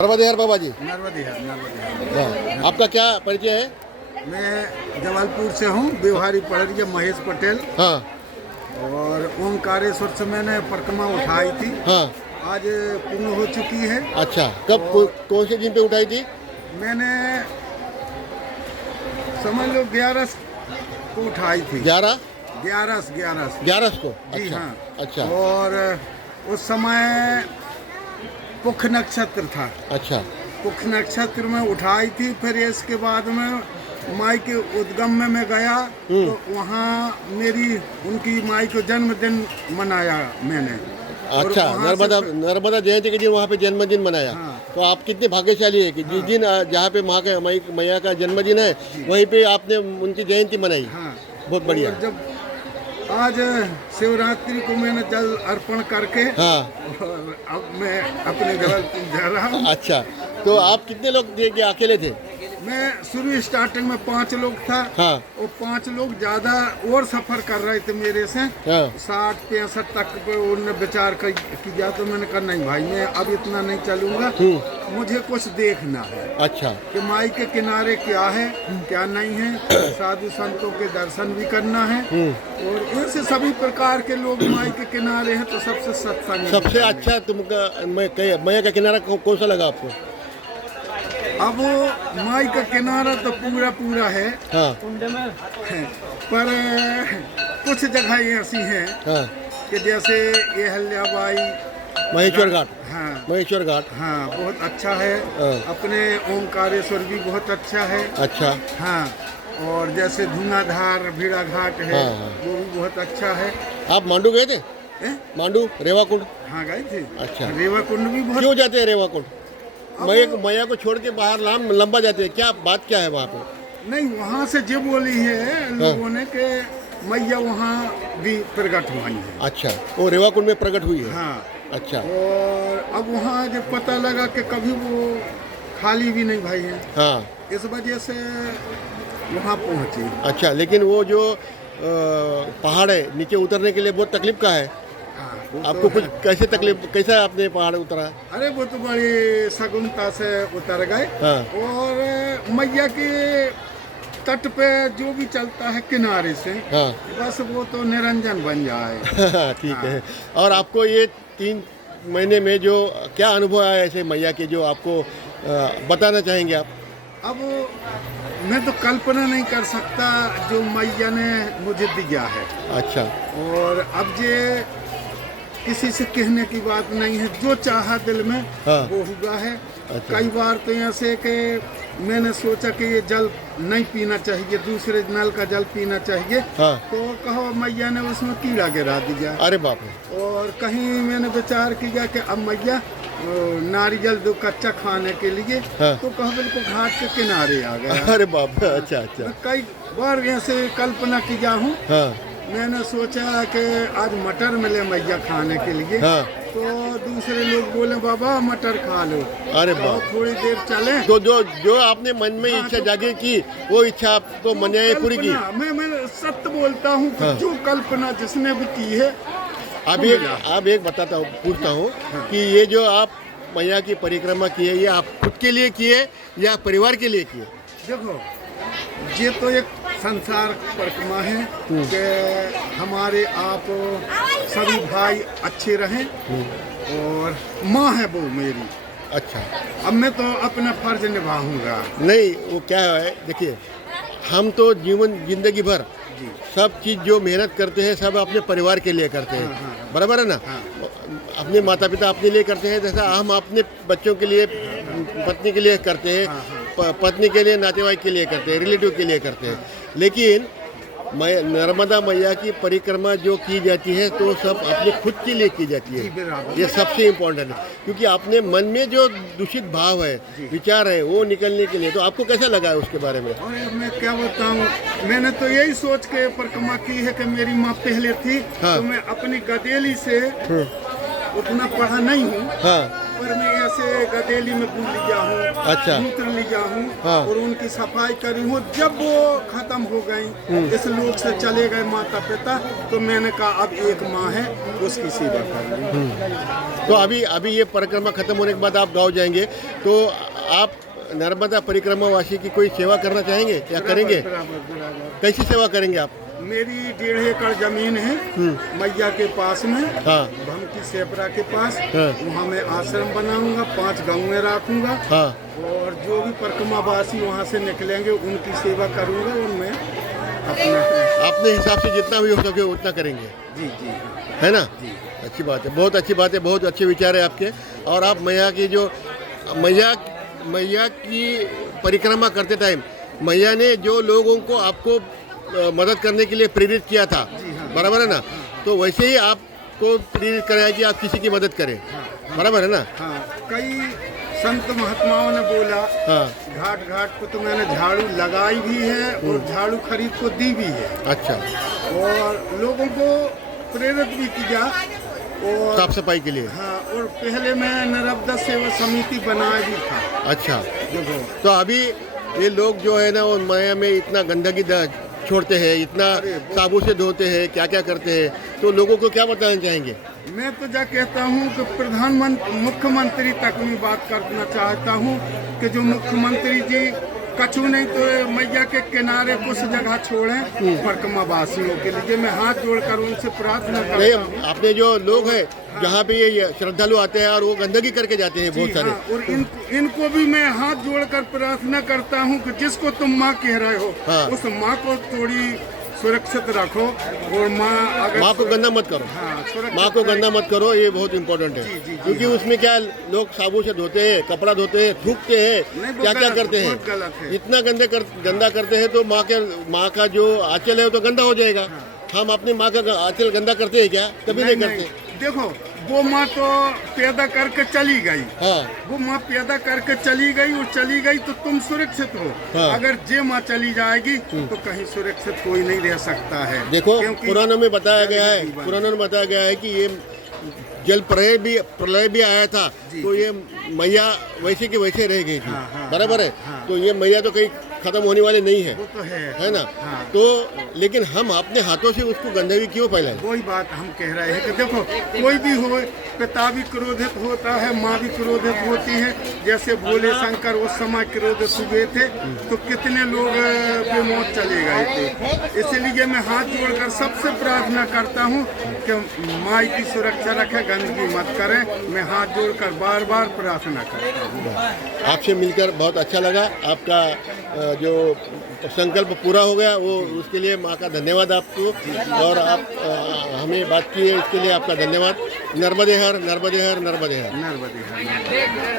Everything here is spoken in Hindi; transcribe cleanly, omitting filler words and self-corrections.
नर्मदे हर बाबा जी। नर्मदे है। हाँ, आपका क्या परिचय है? मैं जबलपुर से हूँ, व्यवहारी पड़रिया महेश पटेल। हाँ और ओंकारेश्वर से मैंने परिक्रमा उठाई थी। हाँ। आज पूर्ण हो चुकी है। अच्छा, कब कौन से दिन पे उठाई थी? मैंने समझ लो 11 को उठाई थी। 11 को। जी अच्छा, हाँ। अच्छा और उस समय पुख नक्षत्र था। अच्छा पुख नक्षत्र में उठाई थी। फिर इसके बाद में माई के उद्गम में मैं गया तो वहाँ मेरी उनकी माई को जन्मदिन मनाया मैंने। और अच्छा। वहाँ से नर्मदा जयंती के दिन वहाँ पे जन्मदिन मनाया। हाँ। तो आप कितने भाग्यशाली है कि जिस दिन जहाँ पे माँ का मैया का जन्मदिन है वहीं पे आपने उनकी जयंती मनाई। हाँ। बहुत बढ़िया। और जब आज शिवरात्रि को मैंने जल अर्पण करके हाँ। और अब मैं अपने जबलपुर जा रहा हूँ। अच्छा, तो आप कितने लोग थे कि अकेले थे? मैं शुरू स्टार्टिंग में 5 लोग था। हाँ। और 5 लोग ज्यादा और सफर कर रहे थे मेरे से। हाँ। 60-65 तक पे उन्होंने विचार किया तो मैंने कहा नहीं भाई, मैं अब इतना नहीं चलूंगा, मुझे कुछ देखना है। अच्छा। कि माई के किनारे क्या है क्या नहीं है, साधु संतों के दर्शन भी करना है। और ऐसे सभी प्रकार के लोग माई के किनारे हैं तो सबसे सत्संग। सबसे अच्छा तुमका मैया का किनारा कौन सा लगा आपको? अब माई का किनारा तो पूरा है। हाँ। पर कुछ जगह ऐसी हैं हाँ। कि जैसे ये हल्याबाई महेश्वर घाट। हाँ। महेश्वर घाट। हाँ, बहुत अच्छा है। हाँ। अपने ओंकारेश्वर भी बहुत अच्छा है। अच्छा। हाँ। और जैसे धुआंधार भीड़ा घाट है। हाँ, हाँ। वो भी बहुत अच्छा है। आप मांडू गए थे? ए? मांडू रेवाकुंड? हाँ, गए थे। अच्छा। रेवा कुंड भी बहुत। क्यों जाते हैं रेवाकुंड? अब- मैया को छोड़ के बाहर लंबा जाते हैं, क्या बात क्या है वहाँ पे? नहीं, वहाँ से जो बोली है लोगों ने कि मैया वहाँ भी प्रकट हुई है। अच्छा, वो रेवाकुंड में प्रकट हुई है। हाँ। अच्छा। और अब वहाँ जब पता लगा कि कभी वो खाली भी नहीं भाई है, हाँ। इस वजह से वहाँ पहुँची। अच्छा, लेकिन वो जो पहाड़ है नीचे उतरने के लिए बहुत तकलीफ का है। हाँ, वो आपको तो कुछ है। कैसे तकलीफ, कैसा आपने पहाड़ उतरा? अरे वो तो बड़ी सगुनता से उतर गए। हाँ। और मैया के तट पे जो भी चलता है किनारे से, हाँ। बस वो तो निरंजन बन जाए। ठीक है। और आपको ये 3 महीने में जो क्या अनुभव आया ऐसे मैया के, जो आपको बताना चाहेंगे आप? अब मैं तो कल्पना नहीं कर सकता जो मैया ने मुझे दिया है। अच्छा। और अब ये किसी से कहने की बात नहीं है, जो चाहा दिल में हाँ। वो हुआ है। अच्छा। कई बार तो ऐसे कि मैंने सोचा कि ये जल नहीं पीना चाहिए, दूसरे नल का जल पीना चाहिए। हाँ। तो कहो मैया ने उसमें कीड़ा गिरा दिया। अरे बाप रे। और कहीं मैंने विचार किया कि अब मैया नारियल दो कच्चा खाने के लिए। हाँ। तो कहो बिल्कुल घाट के किनारे आ गया। अरे बाप रे। अच्छा अच्छा। मैं कई बार ऐसे कल्पना किया हूँ। हाँ। मैंने सोचा कि आज मटर मिले मैया खाने के लिए। हाँ। तो दूसरे लोग बोले बाबा मटर खा लो। अरे तो बाप। थोड़ी देर चले। तो जो आपने मन में हाँ, इच्छा तो- जागे की, वो इच्छा आपको मैया पूरी की? कल्पना, मैं सत्य बोलता हूँ कि हाँ। जो कल्पना जिसने भी की है। आप एक बताता हूँ, पूछता हूँ कि ये जो आप मैया की परिक्रमा की है, ये आप खुद के लिए किए या परिवार के लिए किए? देखो, ये तो एक संसार परिक्रमा है कि हमारे आप सभी भाई अच्छे रहें। और माँ है वो मेरी। अच्छा। अब मैं तो अपना फर्ज निभाऊंगा। नहीं, वो क्या है, देखिए, हम तो जिंदगी भर जी। सब चीज़ जो मेहनत करते हैं सब अपने परिवार के लिए करते हैं। हाँ। बराबर है ना? हाँ। अपने माता पिता अपने लिए करते हैं, जैसा हम अपने बच्चों के लिए, पत्नी के लिए करते हैं। हाँ। पत्नी के लिए, नातेवाईक के लिए करते हैं, रिलेटिव के लिए करते हैं। लेकिन नर्मदा मैया की परिक्रमा जो की जाती है तो सब अपने खुद के लिए की जाती जी, है। बराबर। ये सबसे इम्पोर्टेंट है, क्योंकि अपने मन में जो दूषित भाव है, विचार है, वो निकलने के लिए। तो आपको कैसा लगा है उसके बारे में? और मैं क्या बताऊं, मैंने तो यही सोच के परिक्रमा की है कि मेरी माँ पहले थी। हाँ। तो मैं अपनी गदेली से उतना पढ़ा नहीं हूँ। हाँ। पर मैं जैसे गदेली में बुल लिया हूँ, अच्छा। मूत्र लिया हूँ हाँ। और उनकी सफाई करी हूँ। जब वो खत्म हो गई, इस लोक से चले गए माता पिता, तो मैंने कहा अब एक माँ है उसकी सेवा कर। तो अभी ये परिक्रमा खत्म होने के बाद आप गाँव जाएंगे, तो आप नर्मदा परिक्रमा वासी की कोई सेवा करना चाहेंगे या करेंगे? कैसी सेवा करेंगे आप? मेरी 1.5 एकड़ जमीन है मैया के पास में, हाँ। भमकी सेपरा के पास। हाँ। वहाँ मैं आश्रम बनाऊंगा, 5 गाँवें रखूंगा। हाँ। और जो भी परिक्रमावासी वहाँ से निकलेंगे उनकी सेवा करूंगा और मैं अपने हिसाब से जितना भी हो सके उतना करेंगे। जी जी है ना? जी। अच्छी बात है, बहुत अच्छी बात है, बहुत अच्छे विचार है आपके। और आप मैया की परिक्रमा करते टाइम मैया ने जो लोगों को आपको मदद करने के लिए प्रेरित किया था, बराबर है ना? तो वैसे ही आपको प्रेरित कराया कि आप किसी की मदद करें, बराबर है ना? हाँ, कई संत महात्माओं ने बोला, हाँ। घाट घाट पे तो मैंने झाड़ू लगाई भी है और झाड़ू खरीद को दी भी है। अच्छा। और लोगों को प्रेरित भी किया और साफ सफाई के लिए। हाँ, और पहले मैं नर्मदा सेवा समिति बनाया भी था। अच्छा। तो अभी ये लोग जो है ना वो मैया में इतना गंदगी छोड़ते हैं, इतना साबुन से धोते हैं, क्या क्या करते हैं, तो लोगों को क्या बताना चाहेंगे? मैं तो जा कहता हूँ कि प्रधानमंत्री मुख्यमंत्री तक मैं बात करना चाहता हूँ कि जो मुख्यमंत्री जी कछु नहीं तो मैया के किनारे कुछ जगह छोड़ें परिक्रमा वासियों के लिए। मैं हाथ जोड़कर उनसे प्रार्थना करता हूँ। अपने जो लोग हैं जहाँ पे ये श्रद्धालु आते हैं और वो गंदगी करके जाते हैं बहुत सारे। हाँ, और इनको भी मैं हाथ जोड़कर प्रार्थना करता हूँ कि जिसको तुम माँ कह रहे हो, हाँ। उस माँ को थोड़ी सुरक्षित रखो और माँ को गंदा मत करो। हाँ, माँ को गंदा मत करो, ये बहुत इम्पोर्टेंट है। जी, क्योंकि हाँ। उसमें क्या लोग साबुन से धोते हैं, कपड़ा धोते हैं, थूकते हैं, क्या क्या करते हैं, इतना गंदा करते हैं तो माँ का जो आंचल है वो तो गंदा हो जाएगा। हम अपनी माँ का आंचल गंदा करते हैं क्या? कभी नहीं करते। देखो वो माँ तो पैदा करके चली गई, हाँ। वो माँ पैदा करके चली गई और चली गई तो तुम सुरक्षित हो। हाँ। अगर जे माँ चली जाएगी तो कहीं सुरक्षित कोई नहीं रह सकता है। देखो पुराणों में बताया गया है कि ये जल प्रलय भी आया था तो ये मैया वैसे की वैसे रह गई थी। हाँ, बराबर है। हाँ। तो ये मैया तो कहीं खत्म होने वाली नहीं है। वो तो है ना? हाँ। तो लेकिन हम अपने हाथों से उसको गंदगी क्यों फैलाएं? वही बात हम कह रहे हैं कि देखो कोई भी हो, पिता भी क्रोधित होता है, माँ भी क्रोधित होती है। जैसे भोले शंकर उस समय क्रोधित हुए थे तो कितने लोग बेमौत चले गए थे। इसीलिए मैं हाथ जोड़कर सबसे प्रार्थना करता हूँ कि माँ की सुरक्षा रखे, गंदगी मत करें। मैं हाथ जोड़कर बार बार प्रार्थना करता हूँ। आपसे मिलकर बहुत अच्छा लगा। आपका जो संकल्प पूरा हो गया वो उसके लिए माँ का धन्यवाद आपको। और आप हमें बात की है इसके लिए आपका धन्यवाद। नर्मदे हर, नर्मदे हर, नर्मदे हर। नर्मदे हर।